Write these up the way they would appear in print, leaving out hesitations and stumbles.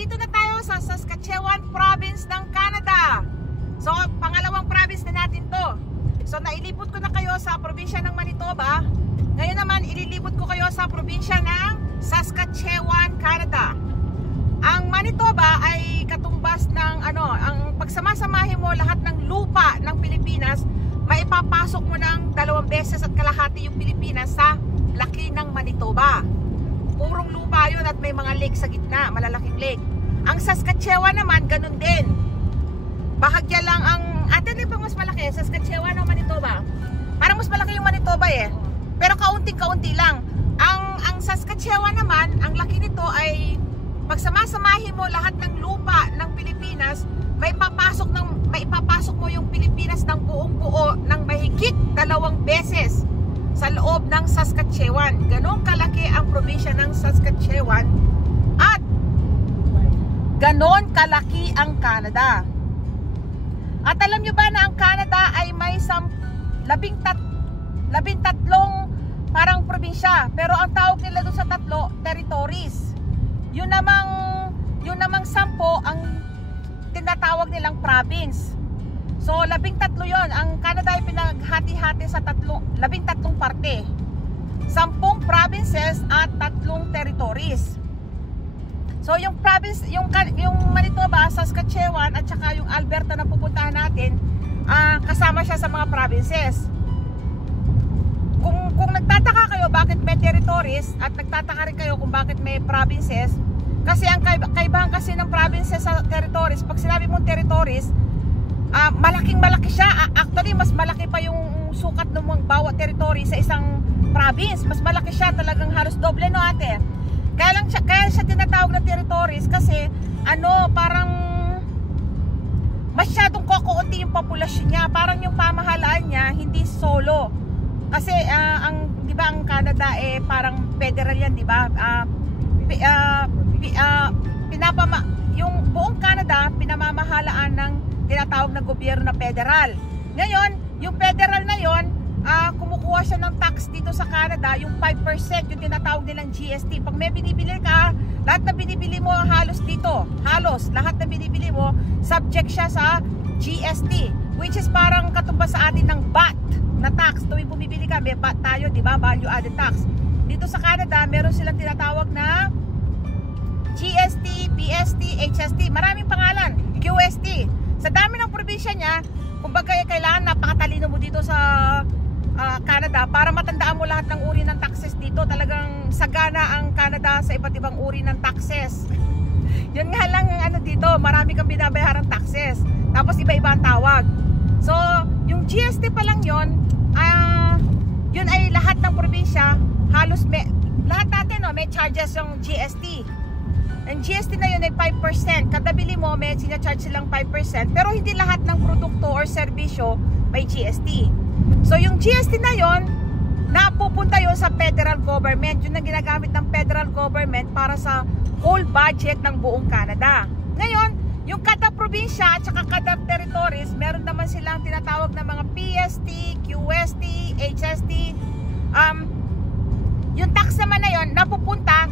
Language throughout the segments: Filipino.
nandito na tayo sa Saskatchewan province ng Canada. So, pangalawang province na natin to. So, nailipot ko na kayo sa probinsya ng Manitoba. Ngayon naman, ililipot ko kayo sa probinsya ng Saskatchewan, Canada. Ang Manitoba ay katumbas ng ang pagsama-samahin mo lahat ng lupa ng Pilipinas, maipapasok mo ng 2 beses at kalahati yung Pilipinas sa laki ng Manitoba. Purong lupa yun at may mga lake sa gitna, malalaking lake. Ang Saskatchewan naman, ganun din. Bahagya lang ang, atin bang mas malaki, Saskatchewan o Manitoba? Parang mas malaki yung Manitoba eh. Pero kaunting-kaunti lang. Ang Saskatchewan naman, ang laki nito ay pagsama-samahin mo lahat ng lupa ng Pilipinas, maipapasok mo yung Pilipinas ng buong-buo ng mahigit 2 beses sa loob ng Saskatchewan. Ganon kalaki ang probinsya ng Saskatchewan at ganon kalaki ang Canada. At alam nyo ba na ang Canada ay may 13 parang probinsya, pero ang tawag nila doon sa 3 territories. Yun namang 10 ang tinatawag nilang province. So 13 yon. Ang Canada ay pinaghati-hati sa 13 parte. 10 provinces at 3 territories. So yung province, yung Manitoba, Saskatchewan at saka yung Alberta na pupuntahan natin, kasama siya sa mga provinces. Kung nagtataka kayo bakit may territories at nagtataka rin kayo kung bakit may provinces, kasi ang kaibahan kasi ng provinces sa territories, pag sinabi mong territories, malaking-malaki siya. Actually, mas malaki pa yung sukat ng bawat territory sa isang province. Mas malaki siya, talagang halos doble, no ate? Kaya siya tinatawag na territories kasi parang masyadong kukunti yung populasyon niya. Parang yung pamahalaan niya hindi solo. Kasi di ba ang Canada parang federal yan, di ba? Yung buong Canada pinamamahalaan ng tinatawag na gobyerno na federal. Ngayon, yung federal na yon, kumukuha siya ng tax dito sa Canada, yung 5%, yung tinatawag nilang GST. Pag may binibili ka, lahat na binibili mo lahat na binibili mo, subject siya sa GST, which is parang katumbas sa atin ng VAT na tax. Tuwing bumibili ka, may VAT tayo, di ba? Value added tax. Dito sa Canada, meron silang tinatawag na GST, BST, HST, maraming pangalan, QST. Sa dami ng probinsya niya, kumbaga kailangan napakatalino mo dito sa Canada para matandaan mo lahat ng uri ng taxes dito. Talagang sagana ang Canada sa iba't ibang uri ng taxes. Yun nga lang dito, marami kang binabayarang taxes. Tapos iba-iba ang tawag. So, yung GST pa lang yun ay lahat ng probinsya, halos lahat natin may charges yung GST. Ang GST na yun ay 5%. Kada bili mo, may sinacharge silang 5%. Pero hindi lahat ng produkto or serbisyo may GST. So yung GST na yun, napupunta yun sa federal government. Yun ang ginagamit ng federal government para sa whole budget ng buong Canada. Ngayon, yung kada probinsya at saka kada territories, meron naman silang tinatawag na mga PST, QST, HST. Yung tax naman na yun, napupunta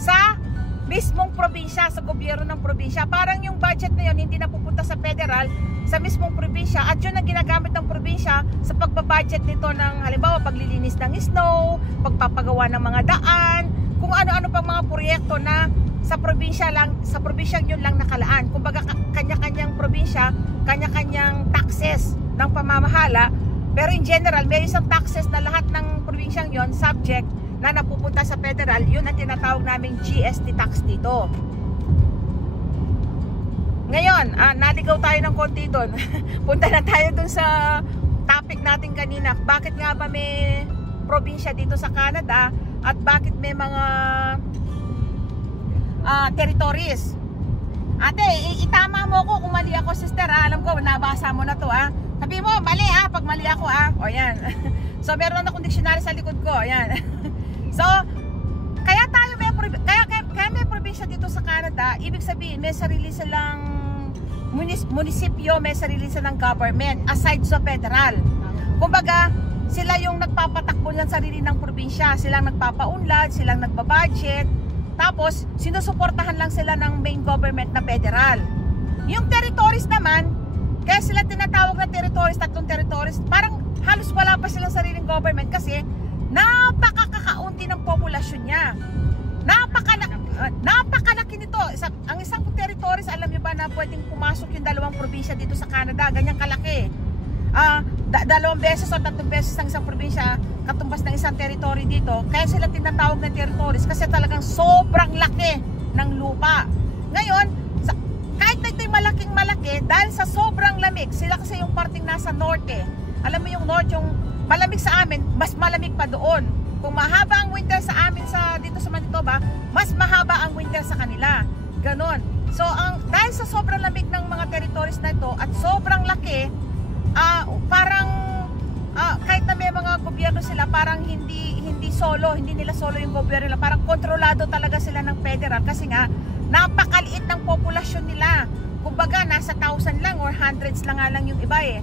sa mismong probinsya, sa gobyerno ng probinsya. Parang yung budget na yun hindi napupunta sa federal, sa mismong probinsya, at yun ang ginagamit ng probinsya sa pagbabudget nito ng halimbawa paglilinis ng snow, pagpapagawa ng mga daan, kung ano-ano pang mga proyekto na sa probinsya lang, sa probinsyang yun lang nakalaan. Kumbaga kanya-kanyang probinsya, kanya-kanyang taxes ng pamamahala, pero in general may isang taxes na lahat ng probinsyang yun subject na napupunta sa federal. Yun ang tinatawag naming GST tax dito. Ngayon, naligaw tayo ng konti doon. Punta na tayo doon sa topic natin kanina. Bakit nga ba may probinsya dito sa Canada at bakit may mga territories? Ate, itama mo ko kung mali ako, sister. Alam ko, nabasa mo na to. Sabi mo, mali pag mali ako. O yan. So, meron akong dictionary sa likod ko. Ayan. So, kaya may probinsya dito sa Canada, ibig sabihin may sarili silang munisipyo, may sarili silang government aside sa federal. Kumbaga, sila yung nagpapatakbo ng sarili ng probinsya, silang nagpapaunlad, silang nagbabudget, Tapos, sinusuportahan lang sila ng main government na federal. Yung territories naman, kaya sila tinatawag na territories, 3 territories, parang halos wala pa silang sariling government kasi napakakaunti ng populasyon niya. Napakalaki nito. Ang isang territories, alam niyo ba na pwedeng pumasok yung 2 probinsya dito sa Canada, ganyan kalaki. 2 beses o 3 beses ng isang probinsya katumbas ng isang territory dito. Kaya sila tinatawag na territories kasi talagang sobrang laki ng lupa. Ngayon, kahit na ito'y malaking malaki, dahil sa sobrang lamig, sila kasi yung parting nasa norte. Alam mo yung north, yung malamig sa amin, mas malamig pa doon. Kung mahaba ang winter sa amin dito sa Manitoba, mas mahaba ang winter sa kanila. Ganon. So, dahil sa sobrang lamig ng mga territories na ito at sobrang laki, parang kahit na may mga gobyerno sila, parang hindi nila solo yung gobyerno nila, parang kontrolado talaga sila ng federal kasi nga napakaliit ng populasyon nila. Kumbaga nasa 1,000 lang or hundreds lang nga lang yung iba eh.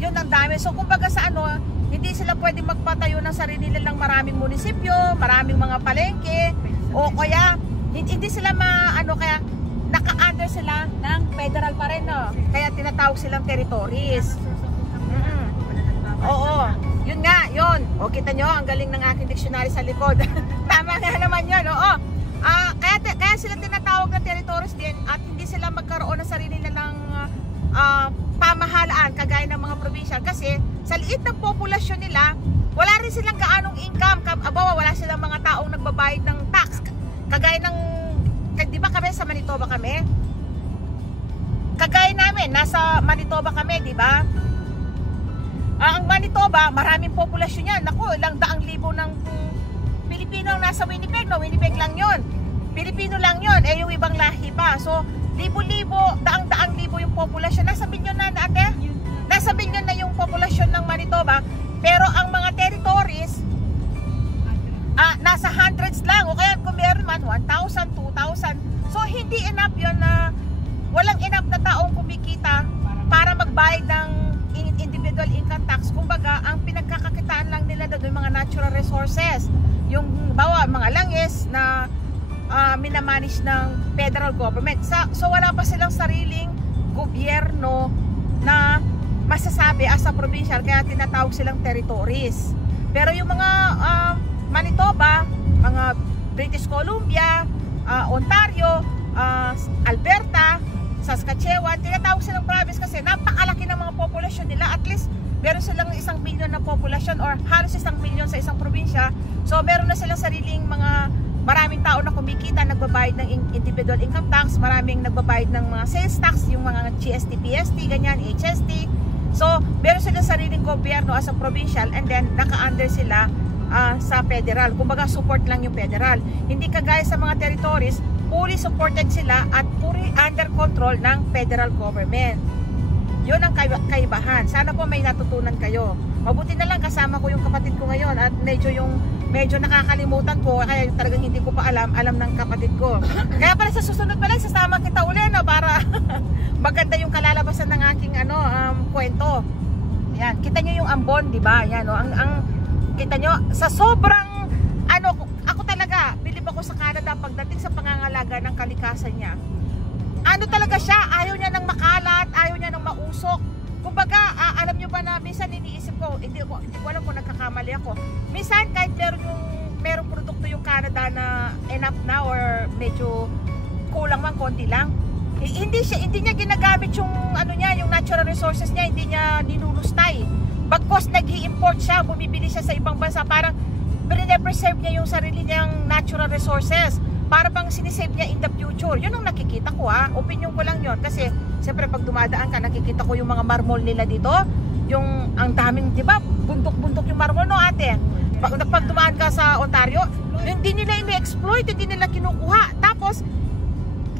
Yun ang dami. So kumbaga sa hindi sila pwede magpatayo ng sarili nilang maraming munisipyo, maraming mga palengke, o kaya hindi sila kaya naka-under sila ng federal pa rin, no? Kaya tinatawag silang territories. Oo, yun nga, yun. O, kita nyo, ang galing ng aking dictionary sa likod. Tama nga naman yun, oo. Kaya sila tinatawag na territories din at hindi sila magkaroon ng sarili nilang pamahalaan kagaya ng mga provincial kasi sa liit ng populasyon nila, wala rin silang gaanong income. Wala silang mga taong nagbabayad ng tax. Kagaya ng, di ba kami sa Manitoba kami? Kagaya namin, nasa Manitoba kami, di ba? Ang Manitoba, maraming populasyon yan. Naku, ilang 100,000 ng Pilipino ang nasa Winnipeg. No, Winnipeg lang yon. Pilipino lang yon. Eh, yung ibang lahi pa. So, libo-libo, daang libo yung populasyon. Nasa bilyon na, ate? Nasa bilyon na yung populasyon ng Manitoba. Pero ang mga territories, nasa hundreds lang. O kaya kung meron man, 1,000, 2,000. So, hindi enough yun na walang enough na taong kumikita para magbayad ng individual income tax. Kumbaga, ang pinagkakakitaan lang nila doon yung mga natural resources. Yung mga langis na minamanage ng federal government. So wala pa silang sariling gobyerno na masasabi as a provincial, kaya tinatawag silang territories. Pero yung mga Manitoba, mga British Columbia, Ontario, Alberta, Saskatchewan, tinatawag silang province kasi napakalaki ng mga populasyon nila. At least meron silang 1 milyon na populasyon or halos 1 milyon sa isang probinsya. So meron na silang sariling maraming tao na kumikita, nagbabayad ng individual income tax, maraming nagbabayad ng mga sales tax, yung mga GST, PST, ganyan, HST. So meron silang sariling gobyerno as a provincial and then naka-under sila sa federal. Kumbaga support lang yung federal. Hindi kagaya sa mga territories, fully supported sila at fully under control ng federal government. Yun ang kaibahan. Sana po may natutunan kayo. Mabuti na lang kasama ko yung kapatid ko ngayon at medyo nakakalimutan ko kaya talagang hindi ko pa alam ng kapatid ko. Kaya pala sa susunod pala sasama kita uli, no, para maganda yung kalalabasan ng aking kwento. Yan, kita nyo yung ambon, di ba? Yan, no, kita nyo sa sobrang ako talaga bilib ako sa Canada pagdating sa pangangalaga ng kalikasan niya. Talaga siya, ayaw niya ng makalat, ayaw niya ng mausok. Kumbaga, alam niyo ba na minsan iniisip ko, hindi ko alam kung nagkakamali ako. Minsan kahit merong produkto yung Canada na enough na or medyo kulang man, konti lang, hindi niya ginagamit yung yung natural resources niya, hindi niya ninulustay. Bagkos nag-i-import siya, bumibili siya sa ibang bansa, parang preserve niya yung sarili niyang natural resources para bang sinisave niya in the future. Yun ang nakikita ko, opinion ko lang yun kasi siyempre pag dumadaan ka, nakikita ko yung mga marmol nila dito, yung ang daming, di ba, buntok-buntok yung marmol, no, ate? Pag dumaan ka sa Ontario, hindi nila ini-exploit, hindi nila kinukuha. Tapos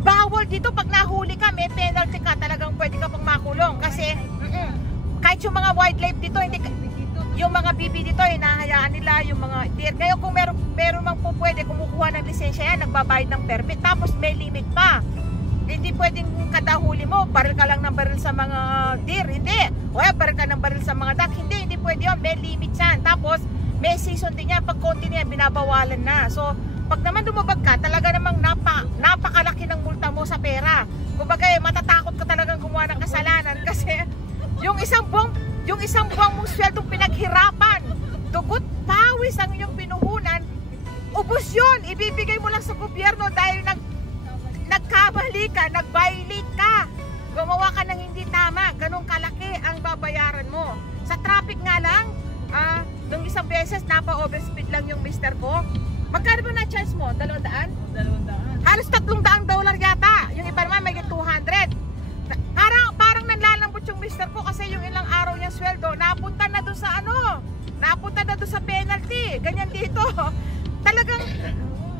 bawal dito, pag nahuli ka, may penalty ka, talagang pwede ka pang makulong kasi kahit yung mga wildlife dito, hindi yung mga bibi dito, hinahayaan nila yung mga deer. Ngayon kung meron mang po pwede kumukuha ng lisensya yan, nagbabayad ng permit, tapos may limit pa. Hindi pwedeng kada huli mo, baril ka lang ng baril sa mga deer, hindi. O baril ka ng baril sa mga duck, hindi pwede yun, may limit yan. Tapos may season din yan, pag konti niya, binabawalan na. So pag naman dumabag ka, talaga namang mo sa pera. Kumbaga, matatakot ka talagang gumawa ng kasalanan kasi yung isang buwang mong sweldong pinaghirapan, dugot, pawis ang iyong pinuhunan, ubos yun, ibibigay mo lang sa gobyerno dahil nagkamali ka, nag-violate ka, gumawa ka ng hindi tama, ganun kalaki ang babayaran mo. Sa traffic nga lang, nung isang beses, napa-overspeed lang yung mister ko. Magkano ba na-charge mo? 200? 200. Halos $300 yata. Yung iba naman may 200. Parang nanlalambot yung mister ko kasi yung ilang araw niyang sweldo, napunta na doon sa napunta na doon sa penalty. Ganyan dito. Talagang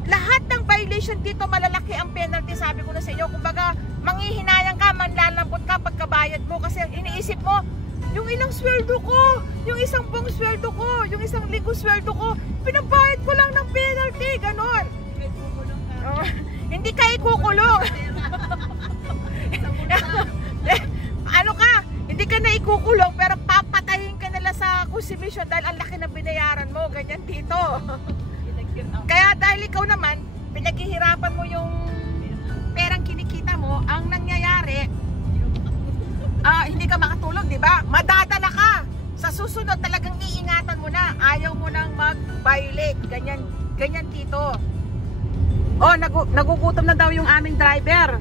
lahat ng violation dito malalaki ang penalty, sabi ko na sa inyo. Kumbaga, manghihinayang ka, manlalambot ka pagkabayad mo kasi iniisip mo, yung ilang sweldo ko, yung isang buong sweldo ko, yung isang linggo sweldo ko, pinabayad ko lang ng penalty, ganon. Hindi ka ikukulong. Ano ka, hindi ka na ikukulong pero papatayin ka nila sa consumption dahil ang laki na binayaran mo, ganyan dito. Kaya dahil ikaw naman, pinaghihirapan mo yung perang kinikita mo, ang nangyayari, hindi ka makatulog, di ba? Madadala ka. Sa susunod talagang iingatan mo na. Ayaw mo nang mag-violate. Ganyan dito. Oh, nagugutom na daw yung aming driver.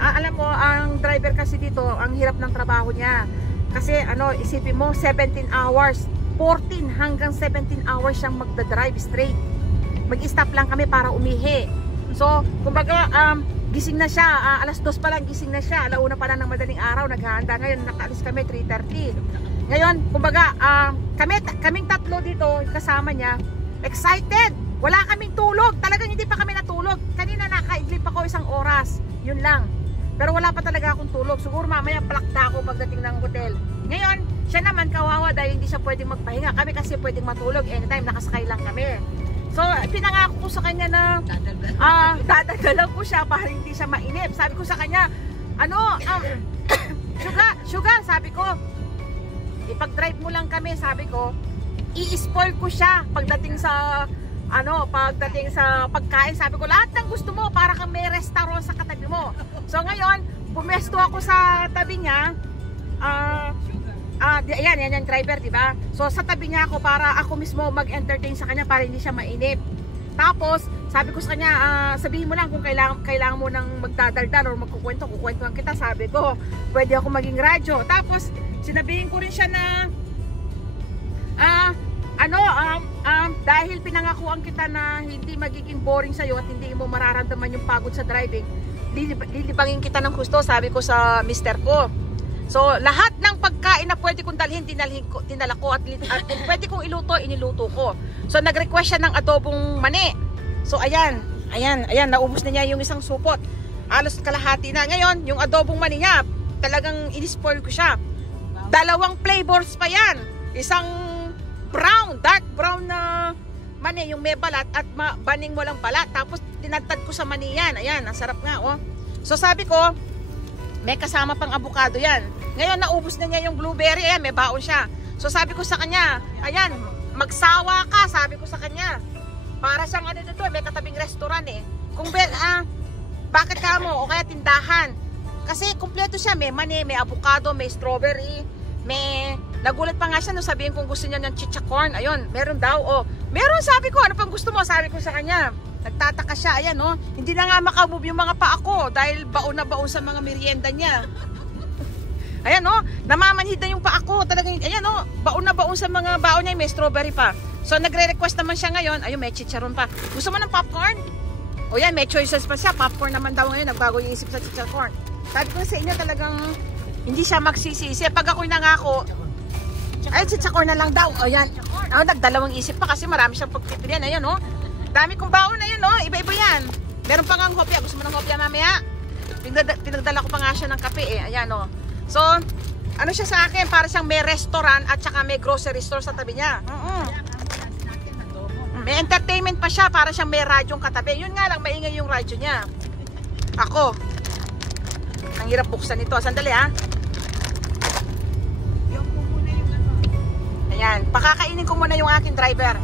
Alam mo, ang driver kasi dito, ang hirap ng trabaho niya. Kasi isipin mo, 17 hours. 14 hanggang 17 hours siyang magdadrive straight. Mag-stop lang kami para umihi. So, kumbaga, gising na siya, alas 2 pa lang gising na siya, alauna pa lang ng madaling araw, naghahanda. Ngayon, nakaalis kami 3:30. Ngayon, kumbaga, kaming tatlo dito, kasama niya, excited, wala kaming tulog, talagang hindi pa kami natulog. Kanina nakaidlip ako 1 oras, yun lang. Pero wala pa talaga akong tulog, siguro mamaya plakta ako pagdating ng hotel. Ngayon, siya naman kawawa dahil hindi siya pwedeng magpahinga, kami kasi pwedeng matulog anytime, nakasakay lang kami. So, pinangako ko sa kanya na dadadalan ko siya para hindi siya mainip. Sabi ko sa kanya, sugar, sabi ko, ipag-drive mo lang kami, sabi ko, i-spoil ko siya pagdating sa pagkain. Sabi ko, lahat ng gusto mo para kang may restaurant sa katabi mo. So, ngayon, pumesto ako sa tabi niya, yan yung driver, diba? So sa tabi niya ako para ako mismo mag-entertain sa kanya para hindi siya mainip. Tapos sabi ko sa kanya, sabihin mo lang kung kailangan mo nang magdadaldal o kukwentuhan kita. Sabi ko, pwede ako maging radyo. Tapos sinabihin ko rin siya na dahil pinangakuan kita na hindi magiging boring sa'yo at hindi mo mararamdaman yung pagod sa driving, lilibangin kita ng gusto, sabi ko sa mister ko. So, lahat ng pagkain na pwede kong dalhin, dinala ko at pwede kong iluto, iniluto ko. So, nag-request siya ng adobong mani. So, ayan, naubos na niya yung isang supot. Alos kalahati na. Ngayon, yung adobong mani niya, talagang in-spoil ko siya. 2 flavors pa yan. Isang dark brown na mani, yung may balat at baning mo lang balat. Tapos, tinadtad ko sa mani yan. Ayan, ang sarap nga, oh. So, sabi ko, may kasama pang avocado yan. Ngayon, naubos na niya yung blueberry. Ayan, may baon siya. So, sabi ko sa kanya, ayan, magsawa ka, sabi ko sa kanya. Para siyang dito, may katabing restaurant eh. Bakit ka mo? O kaya tindahan. Kasi kumpleto siya. May mani, may avocado, may strawberry, nagulat pa nga siya nung sabihin kung gusto niya ng chicha corn. Ayun, meron daw. O, meron, sabi ko, ano pang gusto mo? Sabi ko sa kanya. Nagtataka siya, ayan oh. Hindi na nga makamove yung mga paa ko dahil baon na baon sa mga merienda niya. Ayan oh, namamanhid na yung paa ko. Talagang, ayan oh, baon na baon sa mga baon niya, may strawberry pa. So nagre-request naman siya ngayon. Ayun, may chicharon pa. Gusto mo ng popcorn? O yan, may choices pa siya. Popcorn naman daw ngayon, nagbago yung isip sa chicharon. Sabi ko sa inyo, talagang hindi siya magsisisi. Pag ako'y nangako, ay chicharon na lang daw. O yan, nagdalawang isip pa kasi marami siyang pagpipilian. Ayan oh. Dami kong baon na yun, oh. Iba-iba yan. Meron pa nga ng hopya. Gusto mo ng hopya mamaya? Pinagdala ko pa nga siya ng kape, eh. Ayan, oh. So, ano siya sa akin? Para siyang may restaurant at saka may grocery store sa tabi niya. May entertainment pa siya. Para siyang may radyong katabi. Yun nga lang, maingay yung radyo niya. Ako. Ang hirap buksan ito. Sandali, ha? Ayan. Pakakainin ko muna yung aking driver.